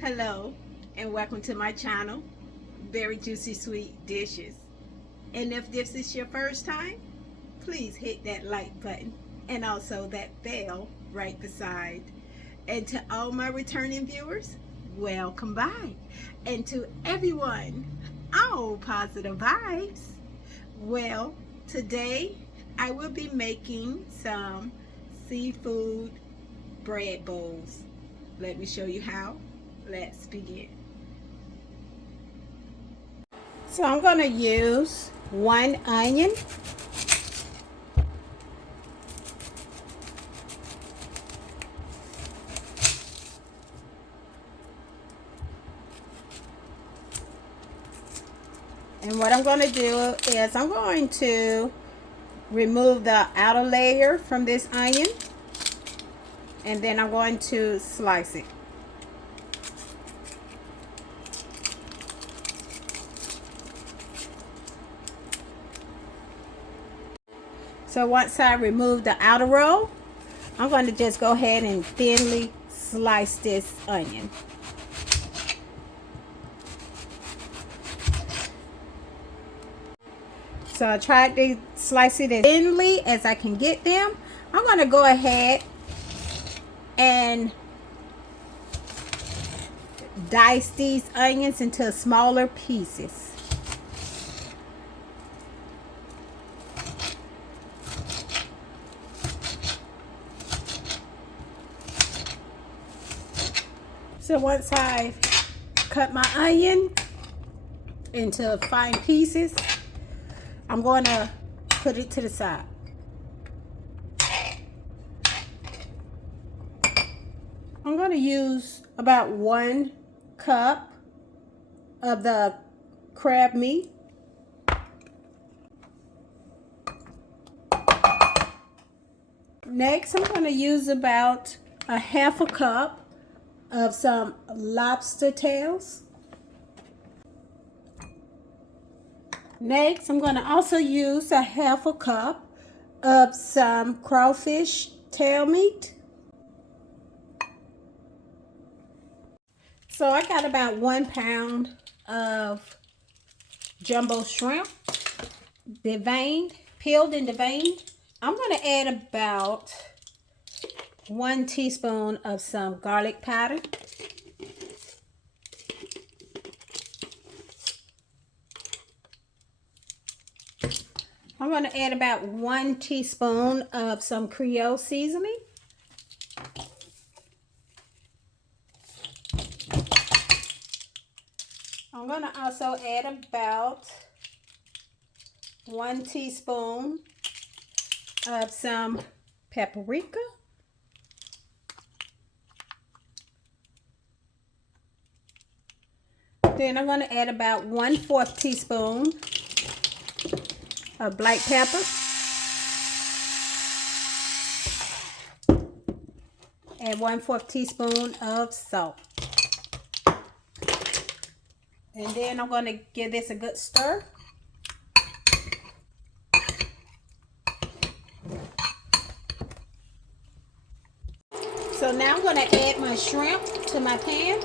Hello and welcome to my channel, Very Juicy Sweet Dishes. And if this is your first time, please hit that like button and also that bell right beside. And to all my returning viewers, welcome back. And to everyone, all positive vibes. Well, today I will be making some seafood bread bowls. Let me show you how. Let's begin. So I'm going to use 1 onion, and what I'm going to do is I'm going to remove the outer layer from this onion, and then I'm going to slice it. So once I remove the outer row, I'm going to just go ahead and thinly slice this onion. So I tried to slice it as thinly as I can get them. I'm going to go ahead and dice these onions into smaller pieces. So once I've cut my onion into fine pieces, I'm going to put it to the side. I'm going to use about 1 cup of the crab meat. Next, I'm going to use about a 1/2 cup of some lobster tails. Next, I'm going to also use a 1/2 cup of some crawfish tail meat. So I got about 1 pound of jumbo shrimp, deveined, peeled and deveined. I'm going to add about 1 teaspoon of some garlic powder. I'm going to add about 1 teaspoon of some creole seasoning. I'm going to also add about 1 teaspoon of some paprika. Then I'm going to add about 1/4 teaspoon of black pepper and 1/4 teaspoon of salt. And then I'm going to give this a good stir. So now I'm going to add my shrimp to my pan.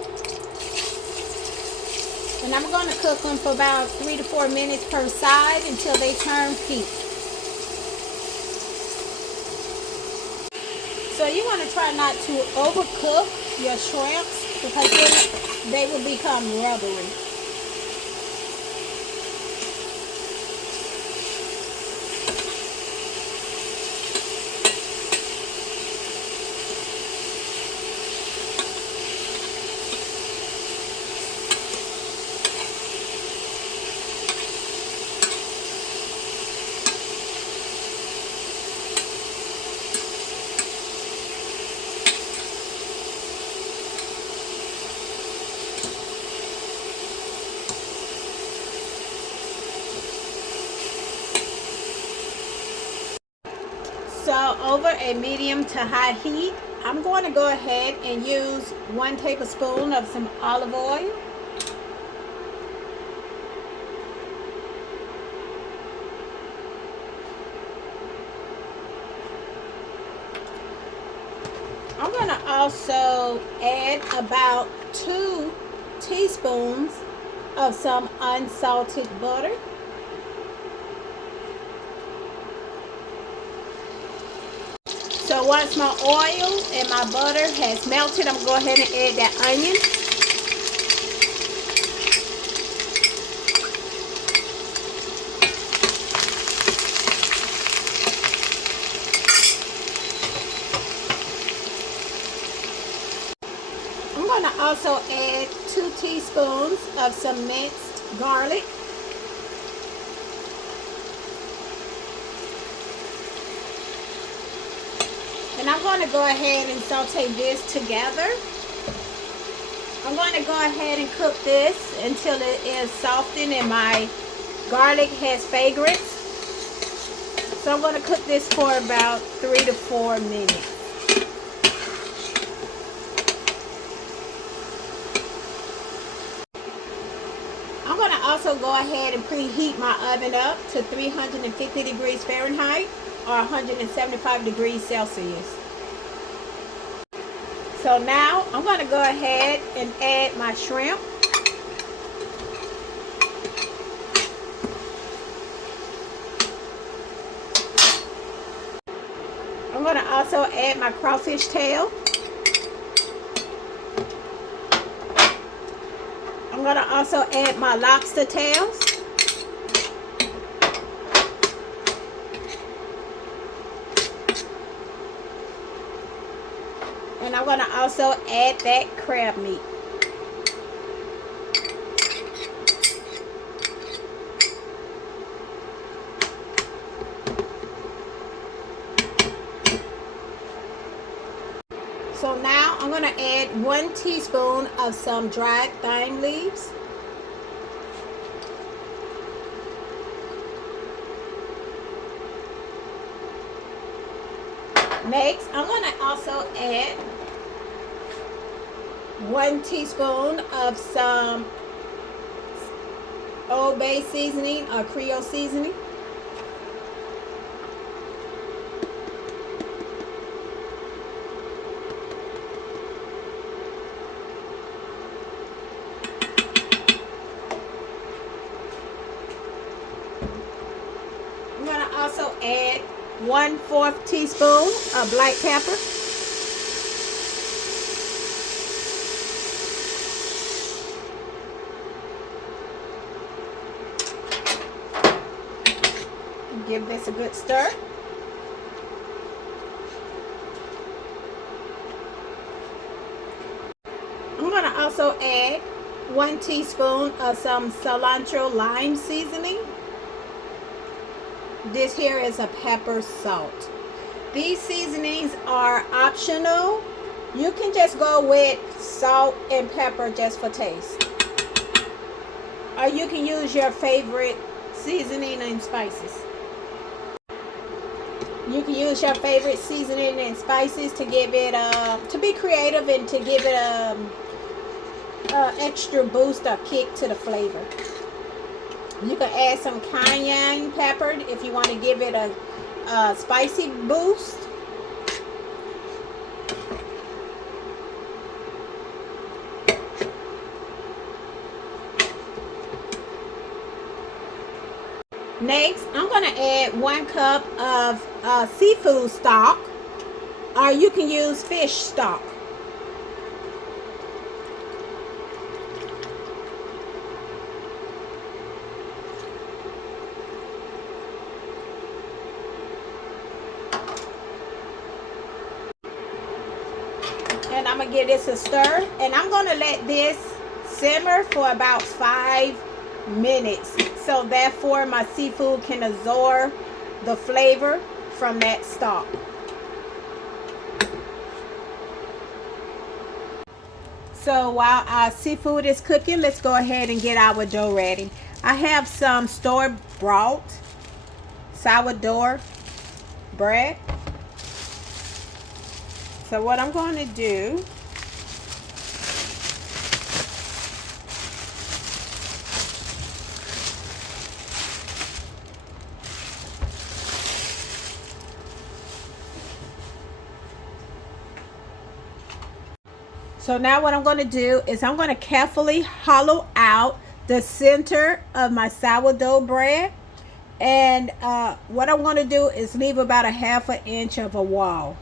And I'm going to cook them for about 3 to 4 minutes per side until they turn pink. So you want to try not to overcook your shrimps because then they will become rubbery. So over a medium to high heat, I'm going to go ahead and use 1 tablespoon of some olive oil. I'm going to also also add about 2 teaspoons of some unsalted butter. So once my oil and my butter has melted, I'm going to go ahead and add that onion. I'm going to also add 2 teaspoons of some minced garlic. And I'm going to go ahead and saute this together. I'm going to go ahead and cook this until it is softened and my garlic has fragrance. So I'm going to cook this for about 3 to 4 minutes. I'm going to also go ahead and preheat my oven up to 350 degrees Fahrenheit or 175 degrees Celsius. So now I'm going to go ahead and add my shrimp. I'm going to also add my crawfish tail. I'm going to also add my lobster tails. And I'm going to also add that crab meat. So now I'm going to add 1 teaspoon of some dried thyme leaves. Next, I'm going to also add 1 teaspoon of some Old Bay seasoning or Creole seasoning. I'm going to also add 1/4 teaspoon of black pepper. Give this a good stir. I'm going to also add 1 teaspoon of some cilantro lime seasoning. This here is a pepper salt. These seasonings are optional. You can just go with salt and pepper just for taste. Or you can use your favorite seasoning and spices. You can use your favorite seasoning and spices to give it to be creative and to give it a extra boost or kick to the flavor. You can add some cayenne pepper if you want to give it a spicy boost. Next, I'm going to add 1 cup of seafood stock, or you can use fish stock. And I'm going to give this a stir, and I'm going to let this simmer for about 5 minutes. So therefore my seafood can absorb the flavor from that stock. So while our seafood is cooking, let's go ahead and get our dough ready. I have some store-bought sourdough bread. So what I'm going to do, So now what I'm going to do is I'm going to carefully hollow out the center of my sourdough bread. And what I'm going to do is leave about a half an inch of a wall.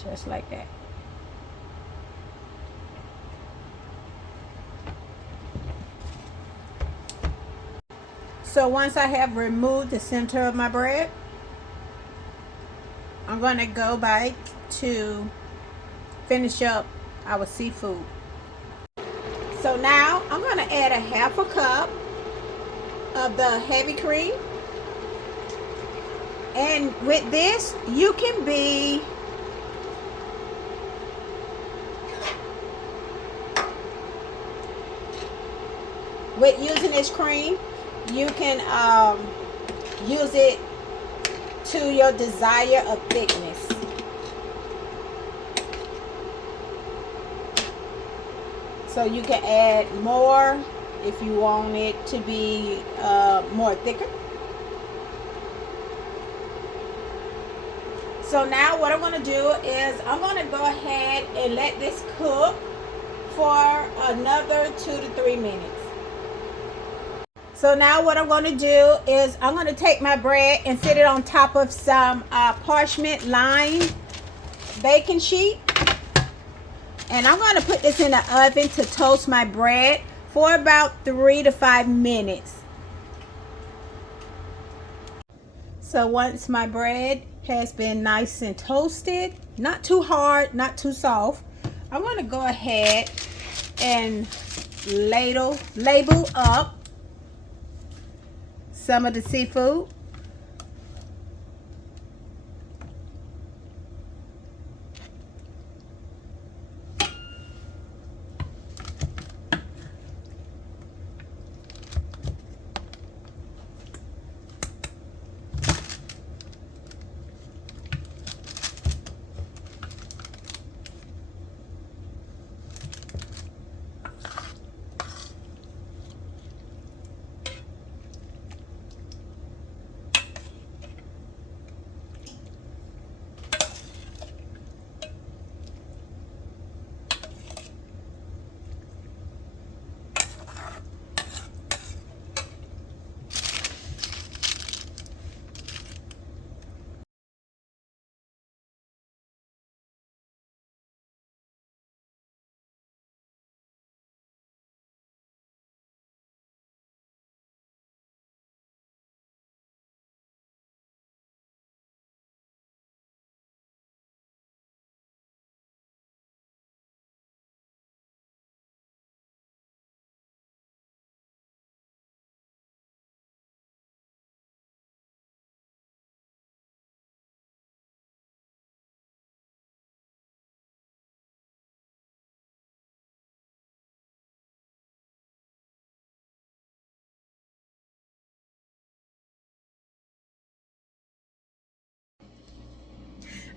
Just like that. So once I have removed the center of my bread, I'm going to go back to finish up our seafood. So now I'm going to add a half a cup of the heavy cream. And with this, you can be with using this cream, you can use it to your desire of thickness. So you can add more if you want it to be more thicker. So now what I'm going to do is I'm going to go ahead and let this cook for another 2 to 3 minutes. So now what I'm going to do is I'm going to take my bread and sit it on top of some parchment lined baking sheet. And I'm going to put this in the oven to toast my bread for about 3 to 5 minutes. So once my bread has been nice and toasted, not too hard, not too soft, I'm going to go ahead and label up some of the seafood.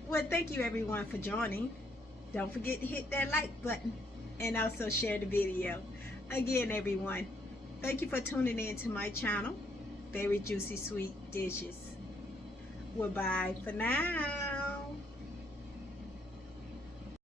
Well, thank you everyone for joining. Don't forget to hit that like button and also share the video. Again, everyone, thank you for tuning in to my channel, Very Juicy Sweet Dishes. Well, bye for now.